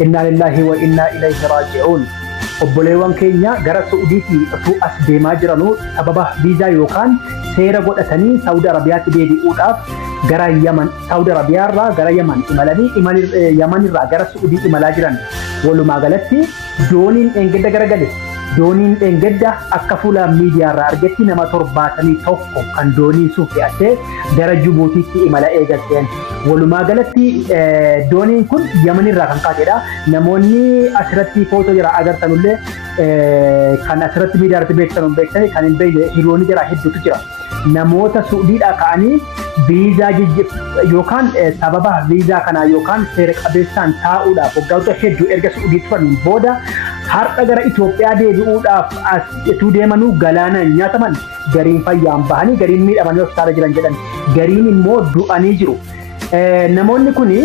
inna lillahi wa inna ilayhi raaji'uun. Obboleewwan keenya gara Suudiitti utuu as deemaa jiranuu sababa viizaa yookaan seera godhatanii Saudi Arabiyaatti deebi'uudhaaf gara Yaman, Saudi Arabiyaarraa gara Yaman imalanii Yamanirraa gara Suudii imalaa jiran. Walumaa galatti dooniin engedda garagale. Dooniin engedda akka fuula miidiyaarraa argetti nama 71 kan doonii sun fe'atee gara Jibuutiitti imala eegalteen. Walumaa galatti dooniin kun Yamanirraa kan kaatedha. Namoonni asirratti footoo jira agartanullee kan asirratti miidiyaarratti beektanii kan hin beekne hiriyoonni jira hedduutu jira. Namoota Suudiidhaa ka'anii viizaa yookaan sababa viizaa kanaa yookaan seera qabeessaan taa'uudhaaf waggoota hedduu erga Suudii turaniin booda har'a gara Itoophiyaa deebi'uudhaaf as deemanuu galaanaan nyaataman gariin fayyaan bahanii gariin miidhamanii hospitaala jiran jedhan gariin immoo du'anii jiru. Namoonni kuni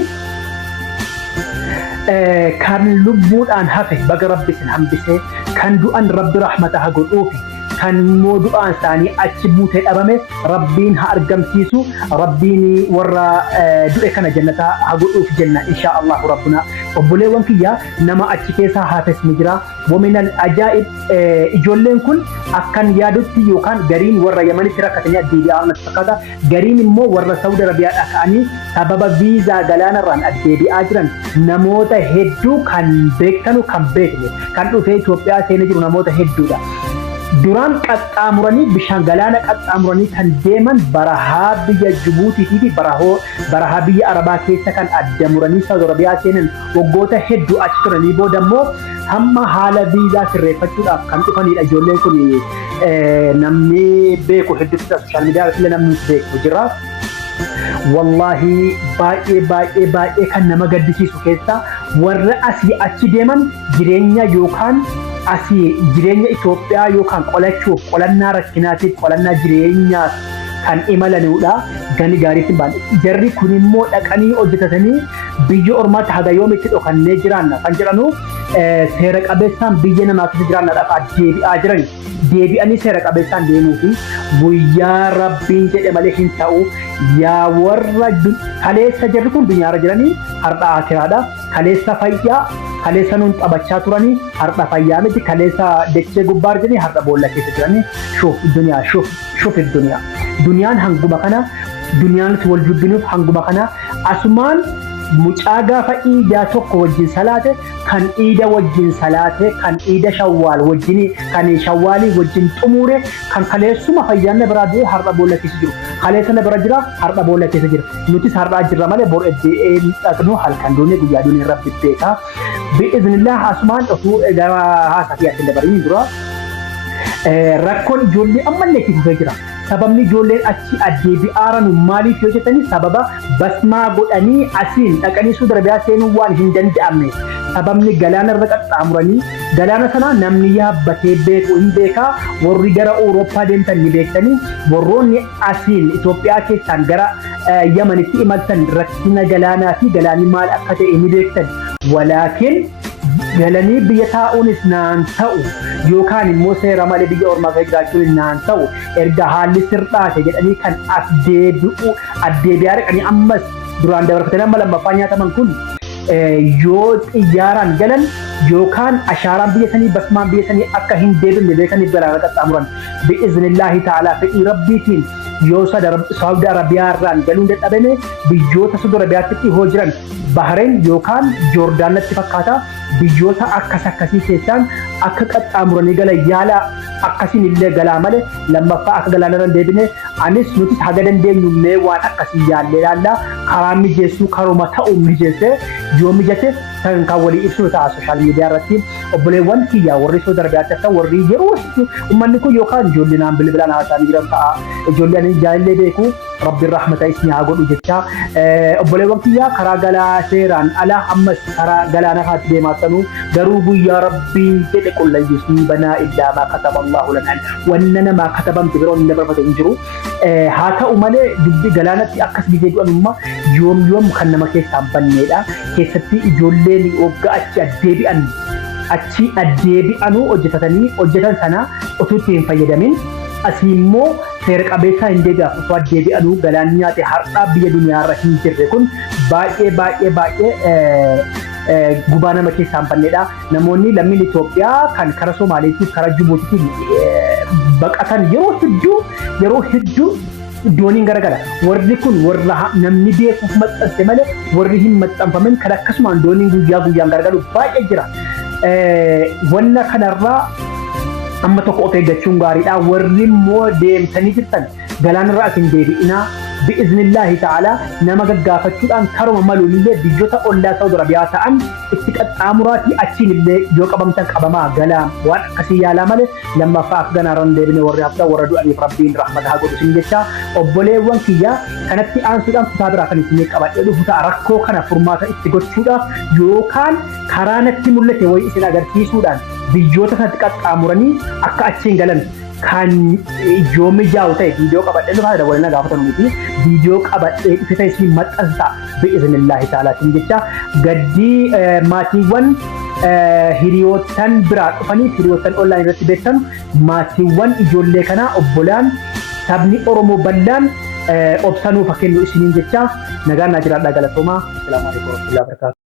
kan lubbuudhaan hafe baga rabbi isin hambisee kan du'an rabbi rahmata haa godhuufi kan immoo du'aan isaanii achi buutee dhabame rabbiin haa argamsiisu rabbiin warra du'e kana jannataa haa godhuuf jenna insha Allah rabbuna. Obboleewwan kiyya nama achi keessaa hafes ni jira. Waminal ajaa'ib ijoolleen kun akkan yaadutti yookaan gariin warra Yamanitti rakkatanii addeebi'aa fakkaata. Gariin immoo warra Saudi Arabiyaadhaa ka'anii sababa viizaa galaanarraan addeebi'aa jiran namoota hedduu kan beektanu kan beekne kan dhufee Itoophiyaa seenee jiru namoota hedduudha. Duraan qaxxaamuranii bishaan galaana qaxxaamuranii kan deeman barahaa biyya Jibuutiitii fi barahaa biyya Arabaa keessa kan addamuranii Saudi Arabiyaa seenan waggoota hedduu achi turanii booda immoo hamma haala viizaa sirreeffachuudhaaf kan dhufanidha. Ijoolleen kun namni beeku hedduutu sooshaal miidiyaa irratti namni beeku jira. Wallahi baay'ee kan nama gaddisiisu keessa warra asii achi deeman jireenya yookaan asii jireenya Itoophiyaa yookaan qolachuuf qolannaa rakkinaatiif qolannaa jireenyaaf kan imalanidha. Gani gaariitti baane jarri kun immoo dhaqanii hojjetatanii biyya ormaatti haga yoomitti dhokannee jiraanna kan jedhanu seera qabeessaan biyya namaa keessa jiraannaadhaaf deebi'aa jiran. Deebi'anii seera qabeessaan deemuu fi guyyaa rabbiin jedhe malee hin ta'u. Yaa warra kaleessa jarri kun dunyaarra jiranii har'a akiraadha. Kaleessa fayyaa kaleessa nuun taphachaa turanii har'a fayyaa miti. Kaleessa dachee gubbaarra jiranii har'a boolla keessa jiranii. Shuf duniyaa. Duniyaan hanguma kana duniyaan wal jibbinuuf hanguma kana asumaan mucaa gaafa iidaa tokko wajjin salaate kan iida wajjin salaate kan iida shawwaal wajjin kan shawwaalii wajjin xumure kan kaleessuma fayyaan biraa du'e har'a boolla keessa jiru. Kaleessa na bira jira har'a boolla keessa jira. Nutis har'aa jirra malee bor eddee dhaqnu halkan duunee guyyaa duunee rabbi beeka. Bi'iznillah asumaan osoo gara haasaa fi asin dabariin dura rakkoon ijoollee ammallee itti fufee jira. Sababni ijoolleen achi addeebi'aaran maaliif yoo jettanii sababa basmaa godhanii asiin dhaqanii Saudi Arabiyaa seenuu waan hin danda'amne. Sababni galaana irra qaxxaamuranii galaana sana namni yaabbatee beeku hin beekaa. Warri gara Awurooppaa deemtan ni beektanii warroonni asiin Itoophiyaa keessaan gara Yamanitti imaltan rakkina galaanaa fi galaanni maal akka ta'e ni beektan. Walaakin galanii biyya taa'uunis naan ta'u yookaan immoo seera malee biyya ormaa keessa jiraachuun naan ta'u erga haalli sirraate jedhanii kan addeebi'aa dhaqanii ammas duraan dabarfatanii amma lammaffaa nyaataman kun yoo xiyyaaraan galan yookaan ashaaraan biyya sanii basmaan biyya sanii akka hin deebine beekanii galaana qaxxaamuran bi'iznillaahi ta'aalaa fedhii rabbiitiin yoo Saudi Arabiyaa irraan galuun dadhabame biyyoota Saudi Arabiyaatti dhihoo jiran Bahareen yookaan Joordaanatti fakkaata biyyoota akkasii keessaan akka qaxxaamuranii galan yaala akkasiin illee galaa malee lammaffaa akka galaana irra deebine anis nutis haga dandeenyu mee waan akkasii yaallee ilaalla karaa mijeessuu karuma ta'uu mijeessee yoo mijate kan walii ibsu ta'a sooshaal miidiyaa irratti. Obboleewwan kiyyaa warri Saudi Arabiyaatti akka warri yeroo uummanni kun yookaan ijoollee naan bilbilaan haasa'anii jiran ta'a. Ijoollee ani jaallee beeku rabbiin rahmata isin haa godhu jecha. Obboleewwan kiyyaa karaa galaa seeraan ala ammas karaa galaana kaatti deemaa sanuu garuu guyyaa rabbiin jedhe qullayyisni banaa illaa maa kataba Allahu lanaan wanna namaa katabamte biroon hin dabarfate hin jiru. Haa ta'u malee dubbii galaanatti akkas biyya du'anummaa yoom kan nama keessaan banneedha. Keessatti ijoolleen waggaa achi addeebi'anuu hojjetan sana osoo itti hin fayyadamin asii immoo seera qabeessaa hin deebi'aaf osoo addeebi'anuu galaan nyaate har'aa biyya duniyaarra hin jirre kun baay'ee gubaa nama keessaa hin banneedha. Namoonni lammiin Itoophiyaa kan karaa Somaaleetiif karaa Jibuutiitiin baqatan yeroo hedduu dooniin garagara. Warri kun warra namni beekuuf maxxanse malee warri hin maxxanfamin kan akkasumaan dooniin guyyaan garagaru baay'ee jira. Wanna kanarraa amma tokko of eeggachuun gaariidha. Warri immoo deemtanii jirtan galaanarraa asin deebi'inaa bi'iznillaahi ta'ala nama gaggaafachuudhaan karuma maluunillee biyyoota ollaa Saudi Arabiyaa ta'an itti qaxxaamuraatii achiin illee yoo qabamtan qabamaa galaa waan akkasii yaalaa malee lammaffaa Afgaanarraan deebine warri haftaa warra du'aniif rabbiin rahmata haa godhu sin jecha obboleewwan kiyyaa kanatti aansuudhaan kutaa biraa kan isin qabadhee dhufu ta'a rakkoo kana furmaata itti gochuudhaaf yookaan karaa natti mul'ate wayii isin agarsiisuudhaan biyyoota kanatti qaxxaamuranii akka achiin galan kan yoomii jaa'u ta'e viidiyoo qabadhee dhufa dabalina gaafatan miti viidiyoo qabadhee dhufe ta'e isin maxxansa bi'iznillaahi ta'alaatiin jecha gaddii maatiiwwan hiriyootan biraa dhufanii hiriyootan onlaayinii irratti beektan maatiiwwan ijoollee kanaa obbolaan sabni Oromoo bal'aan obsanuu fakkennu isiniin jecha nagaan naa jiraadhaa galatoomaa. Assalaamu alaikum warahmatullahi wabarakatuh.